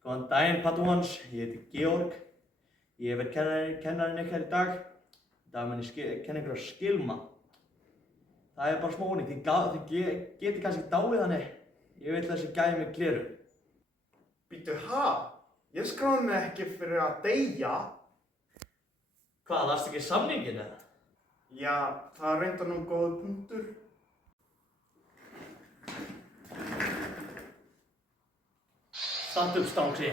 Góðan daginn, Padúans. Ég heiti Georg. Ég verð kennarinn ykkar í dag. Í dag mun ég kenna ykkur að skilma. Það er bara smá ónýtt. Þið geti kannski dáið þannig. Ég vil þessi gæði með gleru. Bíddu, ha? Ég skráði mig ekki fyrir að deyja. Hvað, varstu ekki samningin eða? Já, það er reyndar nú góður punktur. Stand upp, stráksi.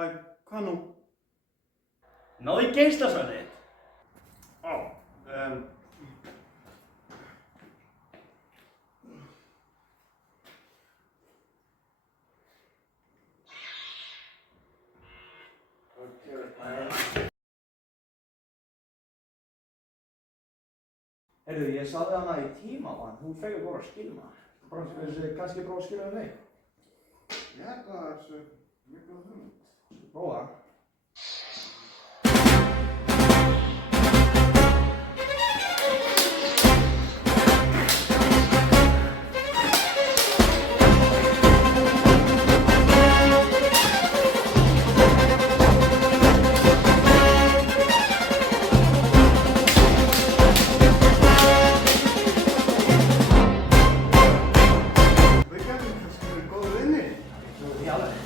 Æ, hvað nú? Náðu í geislasvæðið þitt. Á, Heyrðu, ég sagði hana í tímavann. Hún fegur bara að skilma. Kannski prófa að skilja um mig. ég held að það er svo mjög góð hugmynd. Prófa. Við gætum kannski verið góðu vinir. Já, alveg.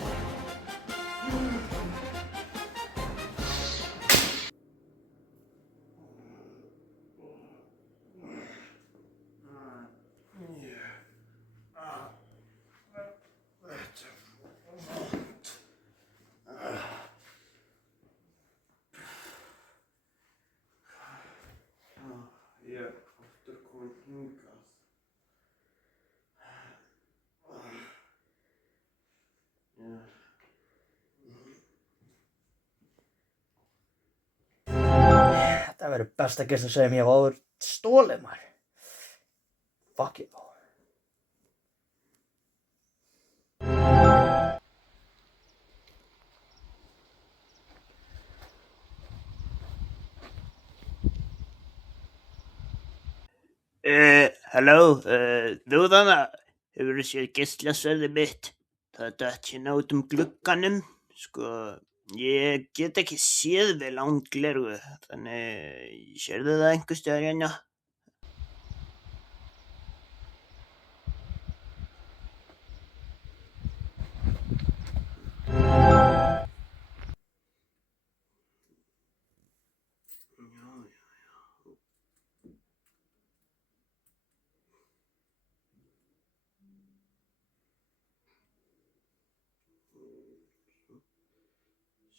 Ég er aftur komin hingað. Þetta verður besta gest sem ég hef áður stólið maður. Fuck it. Halló, þú þannig, hefurðu séð geislasverðið mitt? Það datt hérna út glugganum, sko, ég get ekki séð vel án gleraugu, þannig, sérðu það einhvers staðar hérna?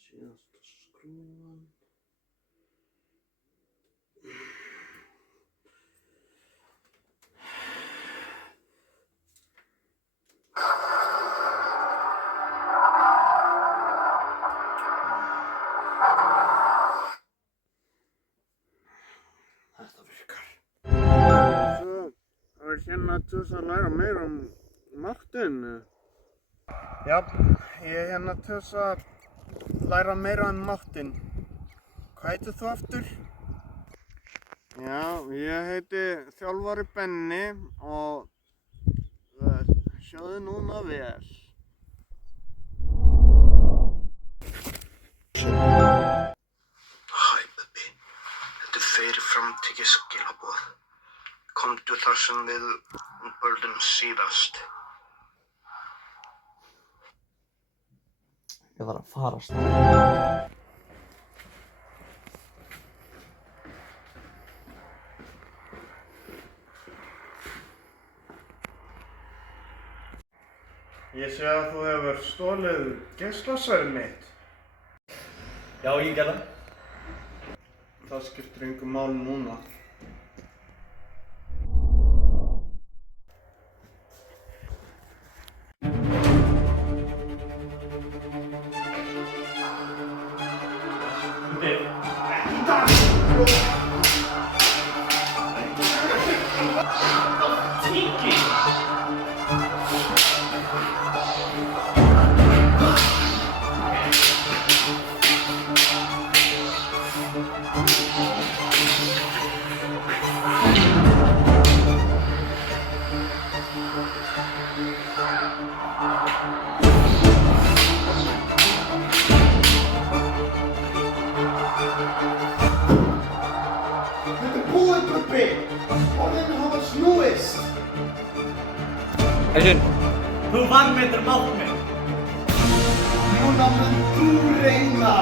Síðasta skrúfan. Þetta virkar. Svo þess að læra meira Martin? Já, ég er til þess að læra meira Martin. Hvað heitir þú aftur? Já, ég heiti þjálfari Benni og sjáðu núna vel. Hæ, Bubbi. Þetta fyrirframtekið skilaboð. Komdu þar sem við börðum síðast. Ég þarf að fara snart. Ég sé að þú hefur stolið geislasverðið mitt. Já, ég gerði það. Það skiptir engu máli núna. Þetta er búið, Bubbi! Orðin hafa snúist! Heyrðu, þú vanmetur mátt mig. Núna mun þú reyna!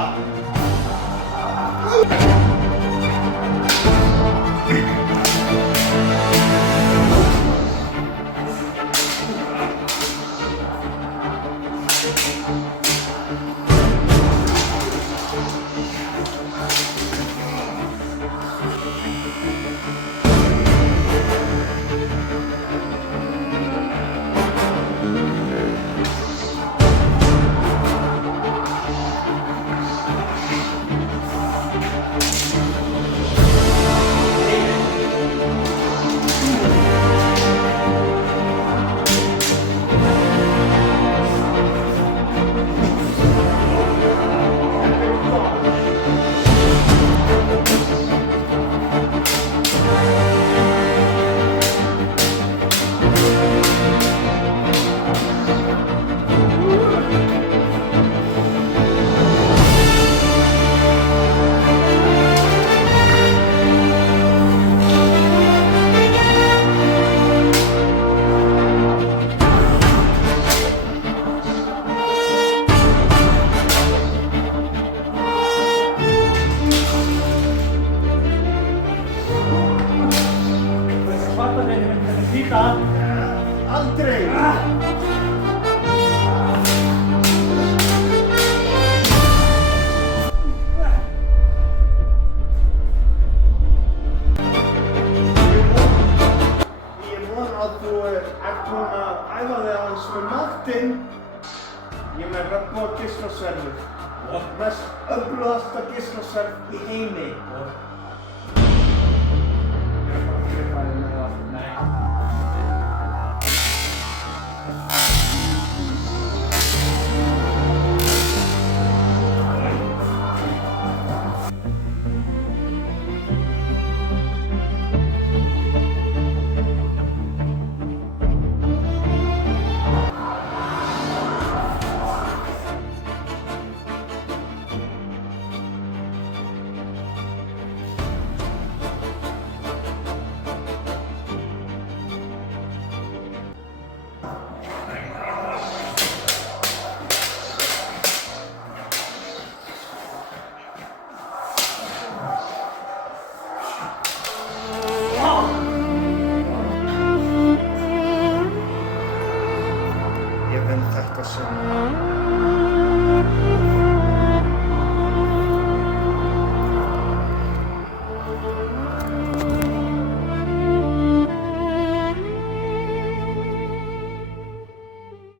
Aldrei! Ég vona að þú ert búinn að æfa þig aðeins með Martin. Ég með regnboga geislasverðið. Mest öflugasta geislasverð í heimi. Ég er bara að klippa þig með það. Nei. Ég vil þetta sem